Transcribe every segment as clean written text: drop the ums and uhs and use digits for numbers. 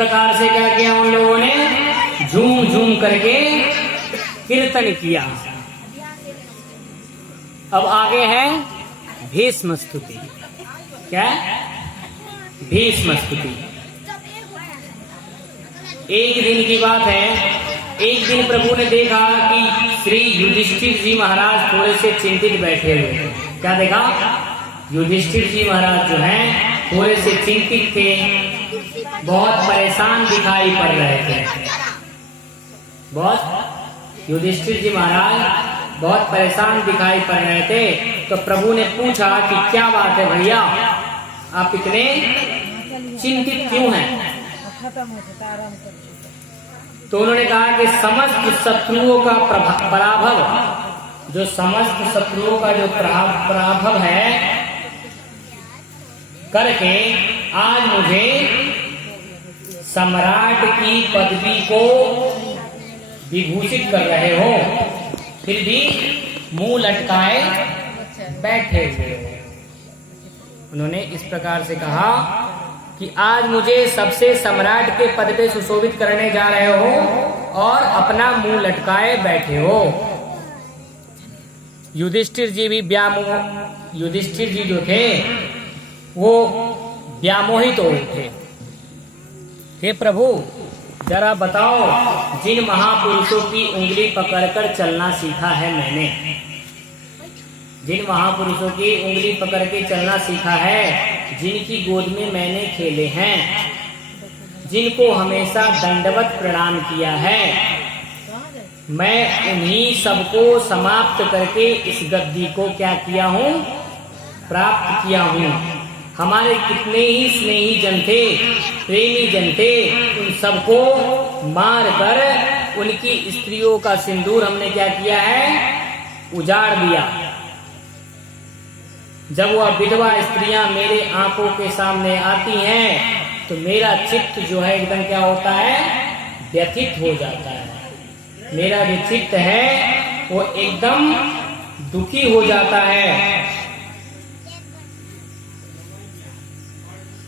प्रकार से क्या किया उन लोगों ने, झूम झूम करके कीर्तन किया। अब आगे है भीष्म स्तुति। क्या? भीष्म स्तुति। एक दिन की बात है, एक दिन प्रभु ने देखा कि श्री युधिष्ठिर जी महाराज थोड़े से चिंतित बैठे हुए। क्या देखा? युधिष्ठिर जी महाराज जो हैं थोड़े से चिंतित थे, बहुत परेशान दिखाई पड़ रहे थे। बहुत युधिष्ठिर जी महाराज बहुत परेशान दिखाई पड़ रहे थे। तो प्रभु ने पूछा कि क्या बात है भैया, आप इतने चिंतित क्यों हैं? तो उन्होंने कहा कि समस्त शत्रुओं का पराभव, जो समस्त शत्रुओं का जो पराभव है करके आज मुझे सम्राट की पदवी को विभूषित कर रहे हो, फिर भी मुंह लटकाए बैठे हुए। उन्होंने इस प्रकार से कहा कि आज मुझे सबसे सम्राट के पद पे सुशोभित करने जा रहे हो और अपना मुंह लटकाए बैठे हो। युधिष्ठिर जी भी युधिष्ठिर जी जो थे वो व्यामोहित हो उठे। हे प्रभु, जरा बताओ, जिन महापुरुषों की उंगली पकड़कर चलना सीखा है मैंने, जिन महापुरुषों की उंगली पकड़ के चलना सीखा है, जिनकी गोद में मैंने खेले हैं, जिनको हमेशा दंडवत प्रणाम किया है, मैं उन्हीं सबको समाप्त करके इस गद्दी को क्या किया हूँ, प्राप्त किया हूँ। हमारे कितने ही स्नेही जन थे, प्रेमी जन थे, उन सबको मार कर उनकी स्त्रियों का सिंदूर हमने क्या किया है, उजाड़ दिया। जब वह विधवा स्त्रियां मेरे आंखों के सामने आती हैं तो मेरा चित्त जो है एकदम क्या होता है, व्यथित हो जाता है। मेरा जो चित्त है वो एकदम दुखी हो जाता है।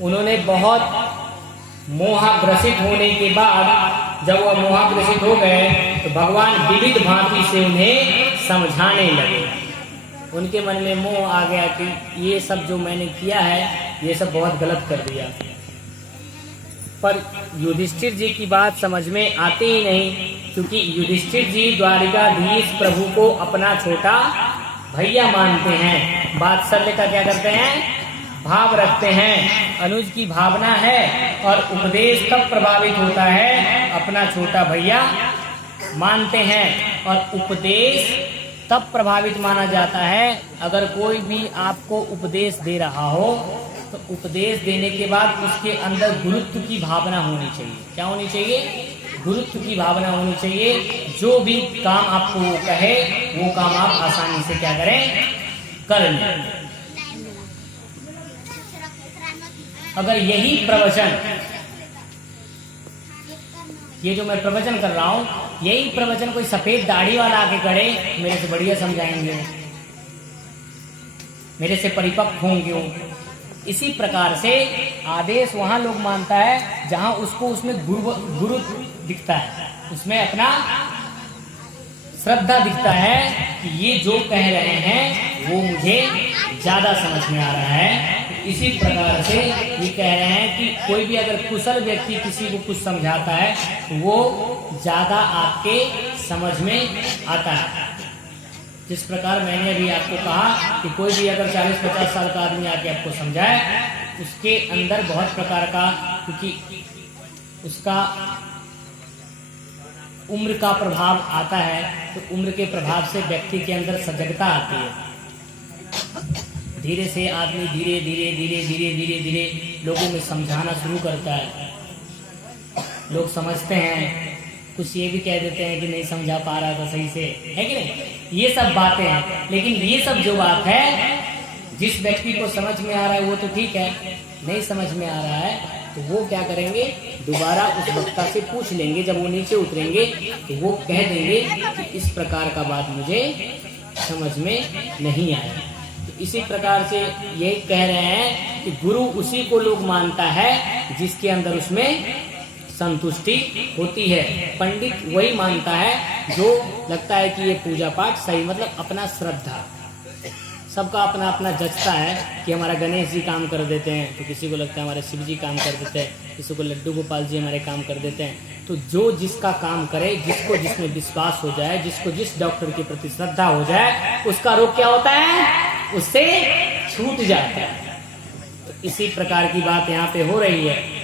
उन्होंने बहुत मोहाग्रसित होने के बाद, जब वह मोहाग्रसित हो गए तो भगवान विविध भांति से उन्हें समझाने लगे। उनके मन में मोह आ गया कि ये सब जो मैंने किया है ये सब बहुत गलत कर दिया। पर युधिष्ठिर जी की बात समझ में आती ही नहीं, क्योंकि युधिष्ठिर जी द्वारिकाधीश प्रभु को अपना छोटा भैया मानते हैं। वात्सल्य का क्या करते हैं, भाव रखते हैं। अनुज की भावना है और उपदेश तब प्रभावित होता है, अपना छोटा भैया मानते हैं। और उपदेश तब प्रभावित माना जाता है अगर कोई भी आपको उपदेश दे रहा हो तो उपदेश देने के बाद उसके अंदर गुरुत्व की भावना होनी चाहिए। क्या होनी चाहिए? गुरुत्व की भावना होनी चाहिए। जो भी काम आपको वो कहे वो काम आप आसानी से क्या करें, कर लें। अगर यही प्रवचन, ये जो मैं प्रवचन कर रहा हूँ, यही प्रवचन कोई सफेद दाढ़ी वाला आके करे, मेरे से बढ़िया समझाएंगे, मेरे से परिपक्व होंगे। इसी प्रकार से आदेश वहां लोग मानता है जहां उसको उसमें गुरु दिखता है, उसमें अपना श्रद्धा दिखता है कि ये जो कह रहे हैं वो मुझे ज्यादा समझ में आ रहा है। तो इसी प्रकार से ये कह रहे हैं कि कोई भी अगर कुशल व्यक्ति किसी को कुछ समझाता है तो वो ज्यादा आपके समझ में आता है। जिस प्रकार मैंने अभी आपको कहा कि कोई भी अगर 40-50 साल का आदमी आके आपको समझाए, उसके अंदर बहुत प्रकार का, क्योंकि उसका उम्र का प्रभाव आता है, तो उम्र के प्रभाव से व्यक्ति के अंदर सजगता आती है। धीरे से आदमी धीरे धीरे धीरे धीरे धीरे धीरे लोगों में समझाना शुरू करता है। लोग समझते हैं, कुछ ये भी कह देते हैं कि नहीं समझा पा रहा था सही से, है कि नहीं? ये सब बातें हैं। लेकिन ये सब जो बात है, जिस व्यक्ति को समझ में आ रहा है वो तो ठीक है, नहीं समझ में आ रहा है तो वो क्या करेंगे, दोबारा उस वक्ता से पूछ लेंगे। जब वो नीचे उतरेंगे तो वो कह देंगे कि इस प्रकार का बात मुझे समझ में नहीं आया। तो इसी प्रकार से यही कह रहे हैं कि गुरु उसी को लोग मानता है जिसके अंदर उसमें संतुष्टि होती है। पंडित वही मानता है जो लगता है कि ये पूजा पाठ सही, मतलब अपना श्रद्धा। सबका अपना अपना जचता है कि हमारा गणेश जी काम कर देते हैं, तो किसी को लगता है हमारे शिव जी काम कर देते हैं, किसी को लड्डू गोपाल जी हमारे काम कर देते हैं। तो जो जिसका काम करे, जिसको जिसमें विश्वास हो जाए, जिसको जिस डॉक्टर के प्रति श्रद्धा हो जाए, उसका रोग क्या होता है, उससे छूट जाता है। तो इसी प्रकार की बात यहाँ पे हो रही है